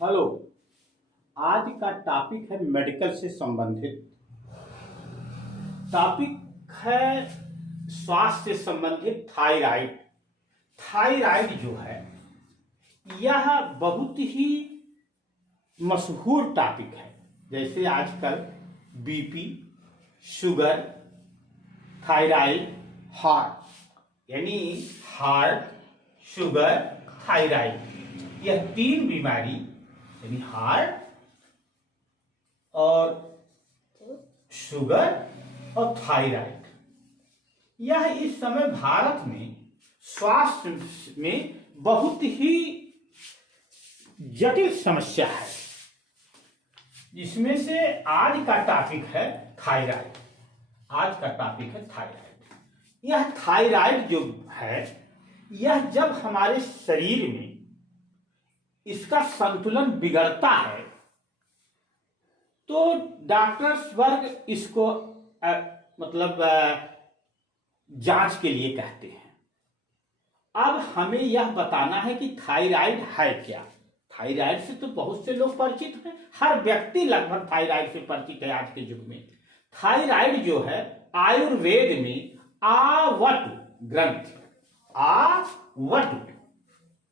Hello. आज का topic है मेडिकल से संबंधित टॉपिक है। स्वास्थ्य से संबंधित थायराइड। थायराइड जो है यह बहुत ही मशहूर टॉपिक है। जैसे आजकल बीपी, शुगर, थायराइड, हार्ट यानी हार्ट, शुगर, थायराइड, यह तीन बीमारी यानी हार्ट और शुगर और थायराइड, यह इस समय भारत में स्वास्थ्य में बहुत ही जटिल समस्या है। जिसमें से आज का टॉपिक है थायराइड। आज का टॉपिक है थायराइड। यह थायराइड जो है यह जब हमारे शरीर में इसका संतुलन बिगड़ता है तो डॉक्टर्स वर्ग इसको जांच के लिए कहते हैं। अब हमें यह बताना है कि थायराइड है क्या। थायराइड से तो बहुत से लोग परिचित हैं, हर व्यक्ति लगभग थायराइड से परिचित है आज के युग में। थायराइड जो है आयुर्वेद में आवट ग्रंथि,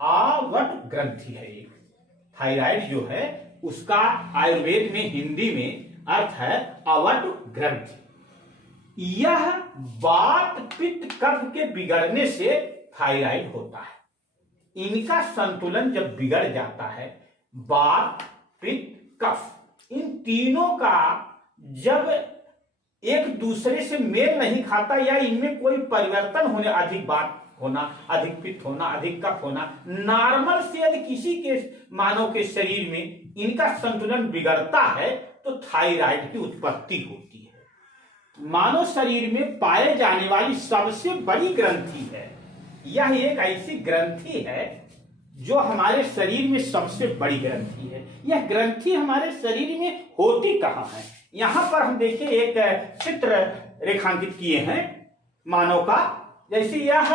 आवट ग्रंथि है एक। थायराइड जो है उसका आयुर्वेद में हिंदी में अर्थ है आवट ग्रंथि। यह वात पित्त कफ के बिगड़ने से थायराइड होता है। इनका संतुलन जब बिगड़ जाता है, वात पित्त कफ, इन तीनों का जब एक दूसरे से मेल नहीं खाता या इनमें कोई परिवर्तन होने, अधिक वात होना, अधिक पित्त होना, अधिक कफ होना, नॉर्मल से यदि किसी के मानव के शरीर में इनका संतुलन बिगड़ता है तो थायराइड की उत्पत्ति होती है। मानव शरीर में पाए जाने वाली सबसे बड़ी ग्रंथि है। यह एक ऐसी ग्रंथि है जो हमारे शरीर में सबसे बड़ी ग्रंथि है। यह ग्रंथि हमारे शरीर में होती कहां है? यहां पर हम देखिए एक चित्र रेखांकित किए हैं मानव का। जैसे यह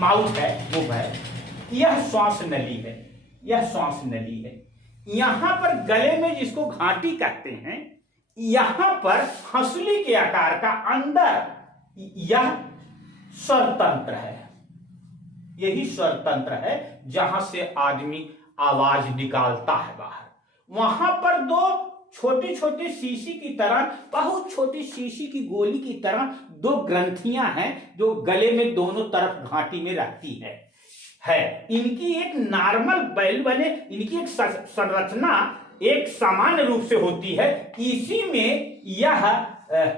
माउथ है, मुंह है, यह श्वास नली है, यह श्वास नली है। यहां पर गले में जिसको घाटी कहते हैं, यहां पर हंसली के आकार का अंदर यह स्वरतंत्र है। यही स्वरतंत्र है जहां से आदमी आवाज निकालता है बाहर। वहां पर दो छोटी छोटी शीशी की तरह, बहुत छोटी शीशी की गोली की तरह दो ग्रंथियां हैं जो गले में दोनों तरफ घाटी में रहती है। इनकी एक नॉर्मल बैल बने, इनकी एक संरचना एक सामान्य रूप से होती है। इसी में यह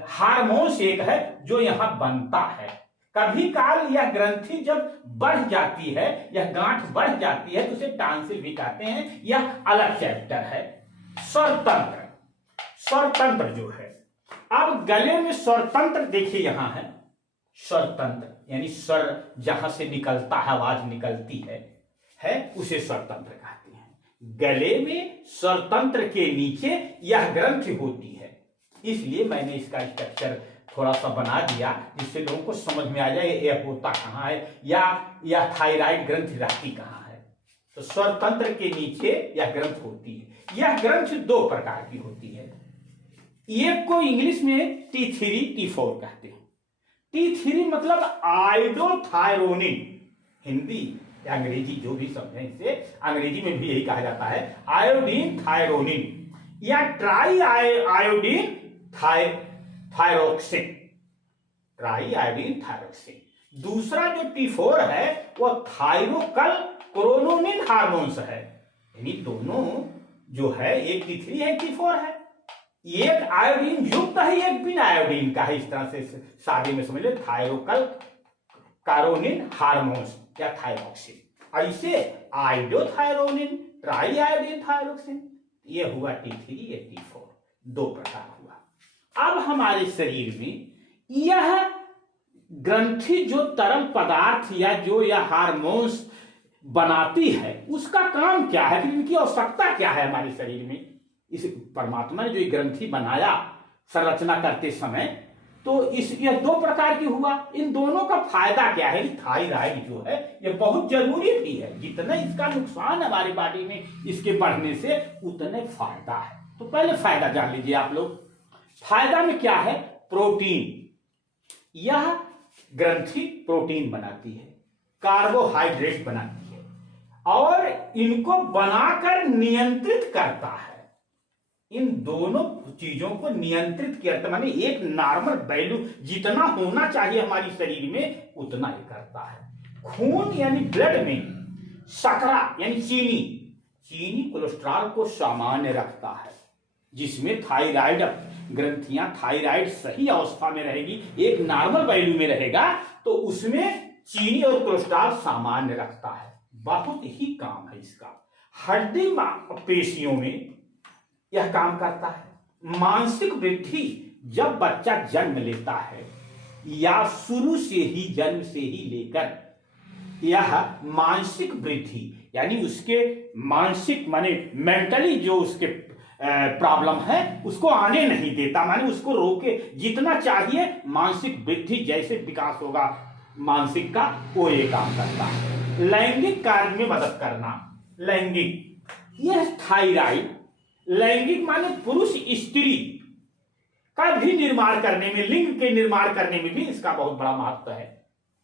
हार्मोन्स एक है जो यहां बनता है। कभी काल यह ग्रंथि जब बढ़ जाती है, यह गांठ बढ़ जाती है तो उसे टांसिल भी कहते हैं। यह अलग चैप्टर है। स्वरतंत्र, स्वरतंत्र जो है, अब गले में स्वरतंत्र देखिए यहां है। स्वरतंत्र यानी स्वर जहां से निकलता है, आवाज निकलती है उसे स्वरतंत्र कहते हैं। गले में स्वरतंत्र के नीचे यह ग्रंथि होती है। इसलिए मैंने इसका स्ट्रक्चर थोड़ा सा बना दिया जिससे लोगों को समझ में आ जाए यह होता कहां है या यह थायराइड ग्रंथि रहती कहां है। तो स्वरतंत्र के नीचे यह ग्रंथ होती है। यह ग्रंथि दो प्रकार की होती है। एक को इंग्लिश में T3 T4 कहते हैं। T3 मतलब आयोडोथायरोनिन, हिंदी या अंग्रेजी जो भी समझे इसे, अंग्रेजी में भी यही कहा जाता है आयोडीन थायरोनिन या try iodine thyroxine, try iodine thyroxine. दूसरा जो T4 है वह थायरोकल क्रोनोनिन हार्मोन्स है। यानी दोनों जो है एक T3 है, T4 है। एक आयोडीन युक्त है, एक बिना आयोडीन का है। इस तरह से सादे में समझ ले, थायरोकल कारोनिन हार्मोन्स या थायरोक्सिन। ऐसे आयोडोथायरोनिन, ट्राई आयोडीन थायरोक्सिन, ये हुआ T3 या T4, दो प्रकार हुआ। अब हमारे शरीर में यह ग्रंथि जो तरल पदार्थ या जो यह हार्मोन्स बनाती है उसका काम क्या है, इनकी आवश्यकता क्या है हमारे शरीर में। इस परमात्मा ने जो ग्रंथि बनाया संरचना करते समय, तो इस ये दो प्रकार की हुआ। इन दोनों का फायदा क्या है? थायराइड जो है ये बहुत जरूरी भी है। जितना इसका नुकसान हमारी बॉडी में इसके बढ़ने से उतने फायदा है। तो पहले फायदा जान लीजिए आप लोग। फायदा में क्या है? प्रोटीन। यह ग्रंथि प्रोटीन बनाती है, कार्बोहाइड्रेट बनाती है और इनको बनाकर नियंत्रित करता है। इन दोनों चीजों को नियंत्रित करता, माने एक नॉर्मल वैल्यू जितना होना चाहिए हमारी शरीर में उतना ही करता है। खून यानी ब्लड में शर्करा यानी चीनी कोलेस्ट्रॉल को सामान्य रखता है, जिसमें थायराइड ग्रंथियां, थायराइड सही अवस्था में रहेगी, एक नॉर्मल वैल्यू में रहेगा, तो उसमें चीनी और कोलेस्ट्रॉल सामान्य रखता है। बहुत ही काम है इसका। हड्डी पेशियों में यह काम करता है। मानसिक वृद्धि, जब बच्चा जन्म लेता है या शुरू से ही, जन्म से ही लेकर यह मानसिक वृद्धि यानी उसके मानसिक माने मेंटली जो उसके प्रॉब्लम है उसको आने नहीं देता, माने उसको रोके। जितना चाहिए मानसिक वृद्धि जैसे विकास होगा मानसिक का, वो ये काम करता है। लैंगिक कार्य में मदद करना। लैंगिक, यह थायराइड लैंगिक माने पुरुष स्त्री का भी निर्माण करने में, लिंग के निर्माण करने में भी इसका बहुत बड़ा महत्व है।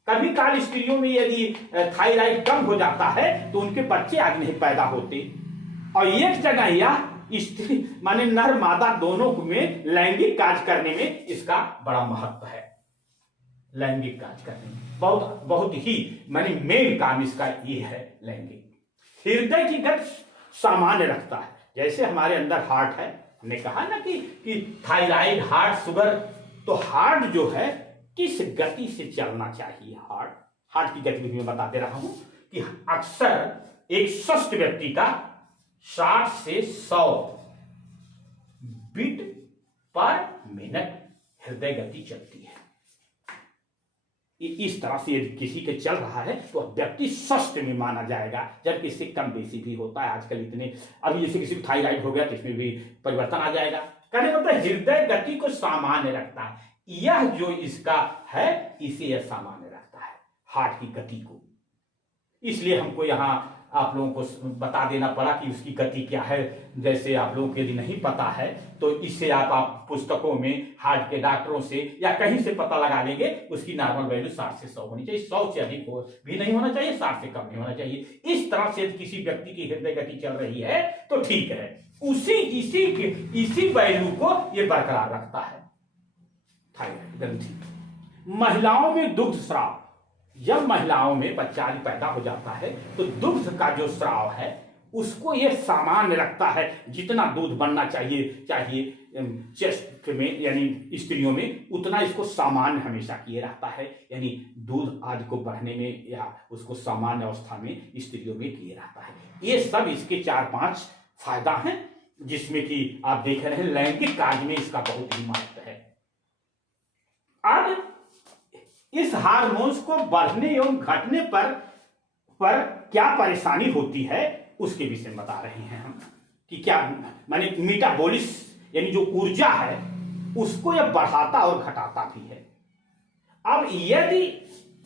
कभी काल स्त्रियों में यदि थायराइड कम हो जाता है तो उनके बच्चे आगे नहीं पैदा होते। और एक जगह यह स्त्री माने नर मादा दोनों में लैंगिक कार्य करने में इसका बड़ा महत्व है। लैंगिक कार्य करने में बहुत ही माने मेन काम इसका ये है लैंगिक। हृदय की गति सामान्य रखता है। जैसे हमारे अंदर हार्ट है, हमने कहा ना कि थायराइड, हार्ट, शुगर, तो हार्ट जो है किस गति से चलना चाहिए। हार्ट की गति मैं बता दे रहा हूं कि अक्सर एक स्वस्थ व्यक्ति का 60 से 100 बीट पर मिनट हृदय गति चलती है। इस तरह से यदि किसी के चल रहा है तो व्यक्ति स्वस्थ में माना जाएगा, जबकि इससे कम बेसी भी होता है आजकल इतने। अभी जैसे किसी को थायराइड हो गया तो इसमें भी परिवर्तन आ जाएगा। कहने मतलब हृदय गति को सामान्य रखता है। यह जो इसका है इसे यह सामान्य रखता है, हार्ट की गति को। इसलिए हमको यहाँ आप लोगों को बता देना पड़ा कि उसकी गति क्या है। जैसे आप लोगों को यदि नहीं पता है तो इससे आप पुस्तकों में हार्ट के डॉक्टरों से या कहीं से पता लगा लेंगे। उसकी नॉर्मल वैल्यू 60 से 100 होनी चाहिए, 100 से अधिक हो भी नहीं होना चाहिए, 60 से कम नहीं होना चाहिए। इस तरह से यदि किसी व्यक्ति की हृदय गति चल रही है तो ठीक है, इसी वैल्यू को ये बरकरार रखता है थायराइड ग्रंथि। महिलाओं में दुग्ध स्राव, जब महिलाओं में बच्चा पैदा हो जाता है तो दुग्ध का जो स्राव है उसको यह सामान्य रखता है। जितना दूध बनना चाहिए चेस्ट में यानी स्त्रियों में, उतना इसको सामान्य हमेशा किए रहता है। यानी दूध आदि को बढ़ने में या उसको सामान्य अवस्था में स्त्रियों में किए रहता है। ये सब इसके 4-5 फायदा हैं, जिसमें कि आप देख रहे हैं लैंगिक कार्य में इसका बहुत ही महत्व है। अब इस हार्मोन्स को बढ़ने एवं घटने पर क्या परेशानी होती है उसके विषय में बता रहे हैं हम कि क्या माने मेटाबॉलिस यानी जो ऊर्जा है उसको यह बढ़ाता और घटाता भी है। अब यदि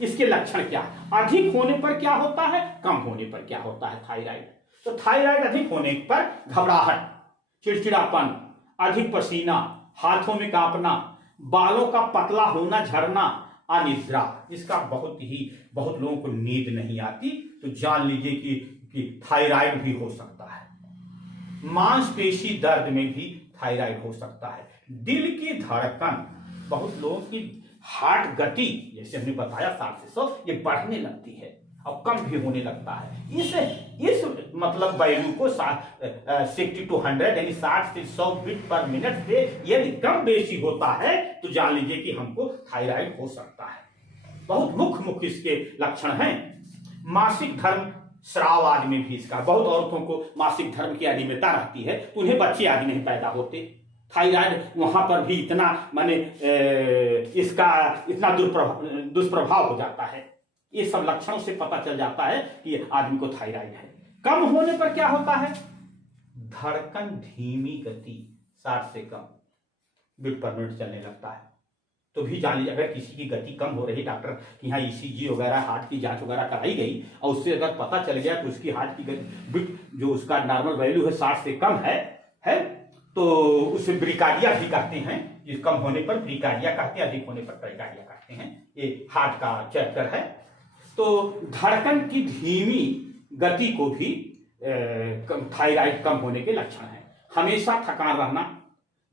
इसके लक्षण क्या है, अधिक होने पर क्या होता है, कम होने पर क्या होता है थायराइड। तो थायराइड अधिक होने पर घबराहट, चिड़चिड़ापन, अधिक पसीना, हाथों में कांपना, बालों का पतला होना, झड़ना, अनिद्रा। इसका बहुत लोगों को नींद नहीं आती, तो जान लीजिए कि थायराइड भी हो सकता है। मांसपेशी दर्द में भी थायराइड हो सकता है। दिल की धड़कन, बहुत लोगों की हार्ट गति जैसे हमने बताया 60 से 100 ये बढ़ने लगती है और कम भी होने लगता है। इस मतलब वैल्यू को 60 to 100 यानी 60 से 100 बीट पर मिनट से यदि कम बेसी होता है तो जान लीजिए कि हमको थायराइड हो सकता है। बहुत मुख्य इसके लक्षण हैं। मासिक धर्म स्राव आदि में भी इसका, बहुत औरतों को मासिक धर्म की अनियमितता रहती है तो उन्हें बच्चे आदि नहीं पैदा होते। थायराइड वहां पर भी इतना माने इसका इतना दुष्प्रभाव हो जाता है। ये सब लक्षणों से पता चल जाता है कि आदमी को थायराइड है। कम होने पर क्या होता है, धड़कन धीमी गति 60 से कम बीट पर मिनट चलने लगता है। तो भी जान लीजिए, अगर किसी की गति कम हो रही, डॉक्टर की यहाँ ईसीजी वगैरह हार्ट की जांच वगैरह कराई गई और उससे अगर पता चल गया कि उसकी हार्ट की गति जो उसका नॉर्मल वैल्यू है 60 से कम है तो उसे ब्रिकार्डिया भी कहते हैं। जिस कम होने पर ब्रिकार्डिया कहते हैं, अधिक होने पर ब्रिकार्डिया कहते हैं। ये हार्ट का चैप्टर है। तो धड़कन की धीमी गति को भी थायराइड कम होने के लक्षण हैं। हमेशा थकान रहना,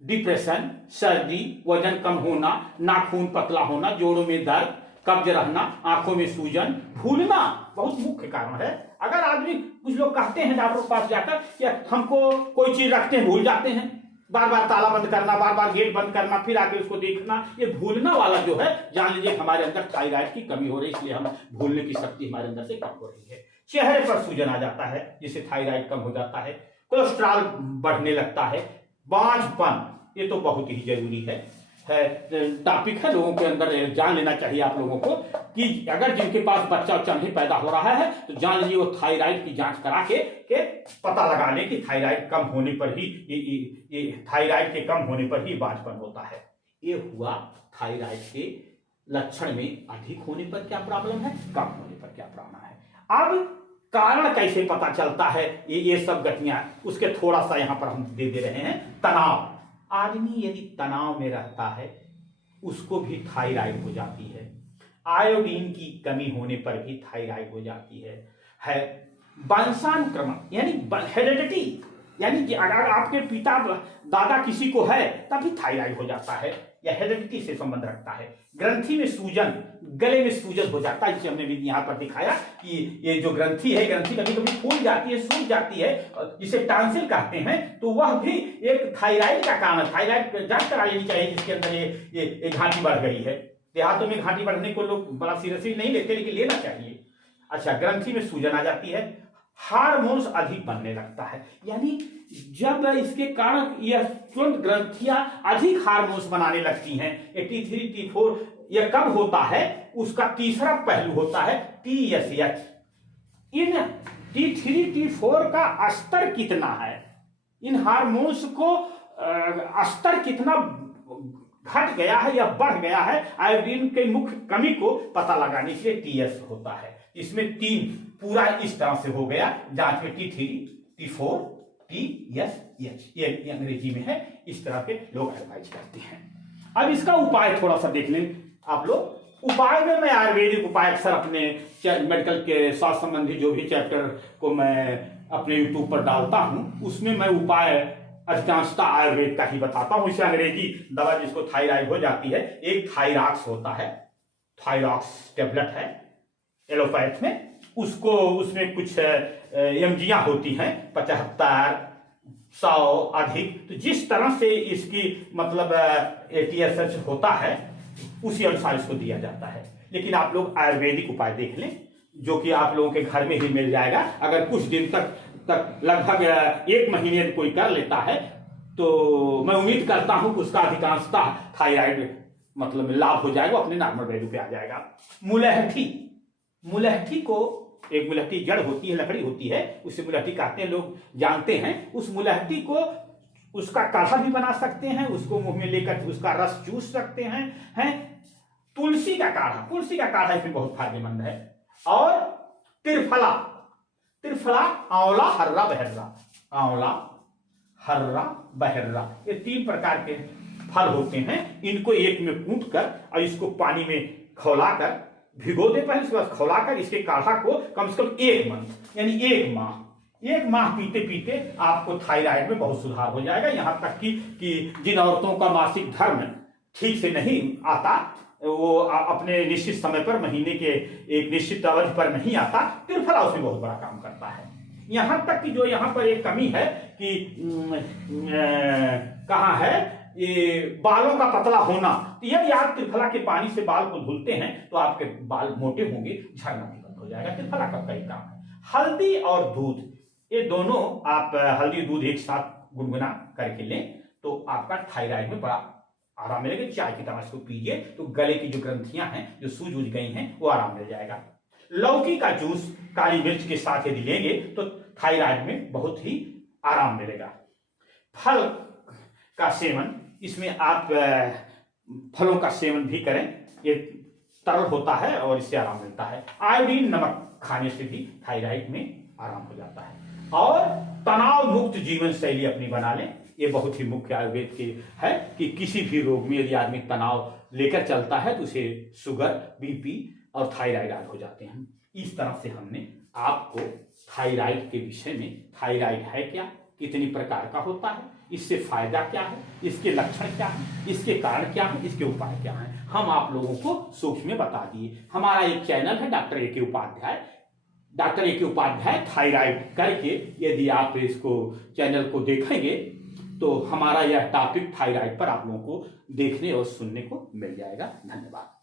डिप्रेशन, सर्दी, वजन कम होना, नाखून पतला होना, जोड़ों में दर्द, कब्ज रहना, आंखों में सूजन, भूलना बहुत मुख्य कारण है। अगर आदमी, कुछ लोग कहते हैं डॉक्टर के पास जाकर कि हमको कोई चीज रखते हैं भूल जाते हैं, बार बार ताला बंद करना, बार बार गेट बंद करना, फिर आके उसको देखना, ये भूलना वाला जो है, जान लीजिए हमारे अंदर थायराइड की कमी हो रही है, इसलिए हम भूलने की शक्ति हमारे अंदर से कम हो रही है। चेहरे पर सूजन आ जाता है जिससे थायराइड कम हो जाता है। कोलेस्ट्रॉल बढ़ने लगता है। बांझपन, ये तो बहुत ही जरूरी है टॉपिक है, लोगों के अंदर जान लेना चाहिए आप लोगों को कि अगर जिनके पास बच्चा उच्चा नहीं पैदा हो रहा है तो जान लीजिए वो थायराइड की जांच करा के पता लगा ले कि थायराइड कम होने पर ही ये थायराइड के कम होने पर ही बांझपन होता है। ये हुआ थायराइड के लक्षण में अधिक होने पर क्या प्रॉब्लम है, कम होने पर क्या प्रॉब्लम है। अब कारण कैसे पता चलता है, ये सब गतियां, उसके थोड़ा सा यहां पर हम दे रहे हैं। तनाव, आदमी यदि तनाव में रहता है उसको भी थायराइड हो जाती है। आयोडीन की कमी होने पर भी थायराइड हो जाती है। वंशानुक्रमण यानी हेरेडिटी, यानी कि अगर आपके पिता दादा किसी को है तभी थायराइड हो जाता है, या हेरेडिटी से संबंध रखता है। ग्रंथि में सूजन, गले में सूजन हो जाता है, जिसे हमने भी यहाँ पर दिखाया कि ये जो ग्रंथि है, ग्रंथि कभी कभी फूल जाती है, सूज जाती है, जिसे टांसिल कहते हैं, तो वह भी एक थायराइड का कारण है। थायराइड जांच करा लेनी चाहिए जिसके अंदर ये घाटी बढ़ गई है। देहातों में घाटी बढ़ने को लोग बड़ा सीरियसली नहीं लेते, लेकिन लेना चाहिए। अच्छा, ग्रंथि में सूजन आ जाती है। हार्मोन्स अधिक बनने लगता है, यानी जब इसके कारण यह तुरंत ग्रंथियां अधिक हार्मोन्स बनाने लगती हैं। T3 T4 यह कब होता है, उसका तीसरा पहलू होता है TSH। इन T3 T4 का स्तर कितना है, इन हार्मोन्स को स्तर कितना घट गया है या बढ़ गया है, आयोडीन के मुख्य कमी को पता लगाने के लिए TS होता है। इसमें 3 पूरा इस तरह से हो गया जांच में, T3 T4 TSH, ये अंग्रेजी में है। इस तरह के लोग एडवाइज करते हैं। अब इसका उपाय थोड़ा सा देख लें आप लोग। उपाय में मैं आयुर्वेदिक उपाय अक्सर अपने मेडिकल के स्वास्थ्य संबंधी जो भी चैप्टर को मैं अपने यूट्यूब पर डालता हूं, उसमें मैं उपाय अधिकांशता आयुर्वेद का ही बताता हूं। इसे अंग्रेजी दवा जिसको थायराइड हो जाती है, एक थायरॉक्स होता है, थायरॉक्स टेबलेट है एलोपैथ में, उसको उसमें कुछ एमजियां होती हैं 75, 100 अधिक, तो जिस तरह से इसकी मतलब TSH होता है उसी अनुसार इसको दिया जाता है। लेकिन आप लोग आयुर्वेदिक उपाय देख लें जो कि आप लोगों के घर में ही मिल जाएगा। अगर कुछ दिन तक लगभग 1 महीने कोई कर लेता है तो मैं उम्मीद करता हूं कि उसका अधिकांशता थायराइड मतलब लाभ हो जाएगा, अपने नॉर्मल वैल्यू पे आ जाएगा। मुलहठी को, एक मुलहठी जड़ होती है, लकड़ी होती है, उसे मुलहठी कहते हैं, लोग जानते हैं। उस मुलहठी को उसका काढ़ा भी बना सकते हैं, उसको मुंह में लेकर उसका रस चूस सकते हैं। तुलसी का काढ़ा इसमें बहुत फायदेमंद है। और त्रिफला, आंवला, हर्रा, बहर्रा, ये 3 प्रकार के फल होते हैं। इनको एक में कूट कर और इसको पानी में खौलाकर भिगो दे, पहले उसके बाद खौलाकर इसके काढ़ा को कम से कम 1 मंथ यानी 1 माह पीते पीते आपको थायराइड में बहुत सुधार हो जाएगा। यहां तक कि जिन औरतों का मासिक धर्म ठीक से नहीं आता, वो अपने निश्चित समय पर, महीने के एक निश्चित अवधि पर नहीं आता, त्रिफला उसमें बहुत बड़ा काम करता है। यहां तक कि जो यहां पर एक कमी है कि कहाँ है ये बालों का पतला होना, तो यदि आप त्रिफला के पानी से बाल को धुलते हैं तो आपके बाल मोटे होंगे, झड़ना भी बंद हो जाएगा। त्रिफला का कई काम है। हल्दी और दूध, ये दोनों आप हल्दी दूध एक साथ गुनगुना करके लें तो आपका थायराइड में बड़ा आराम मिलेगा। चाय की तरह इसको पीजिए तो गले की जो ग्रंथियां हैं जो सूज गई हैं वो आराम मिल जाएगा। लौकी का जूस काली मिर्च के साथ यदि लेंगे तो थायराइड में बहुत ही आराम मिलेगा। फल का सेवन, इसमें आप फलों का सेवन भी करें, ये तरल होता है और इससे आराम मिलता है। आयोडीन नमक खाने से भी थायराइड में आराम हो जाता है। और तनाव मुक्त जीवन शैली अपनी बना लें, ये बहुत ही मुख्य आयुर्वेद की है कि किसी भी रोग में यदि आदमी तनाव लेकर चलता है तो उसे शुगर, बीपी और थायराइड आदि हो जाते हैं। इस तरह से हमने आपको थायराइड के विषय में, थायराइड है क्या, कितनी प्रकार का होता है, इससे फायदा क्या है, इसके लक्षण क्या है, इसके कारण क्या है, इसके उपाय क्या है, हम आप लोगों को सूक्ष्म में बता दिए। हमारा एक चैनल है डॉक्टर ए के उपाध्याय, डॉक्टर ए के उपाध्याय थायराइड करके यदि आप इसको चैनल को देखेंगे तो हमारा यह टॉपिक थायराइड पर आप लोगों को देखने और सुनने को मिल जाएगा। धन्यवाद।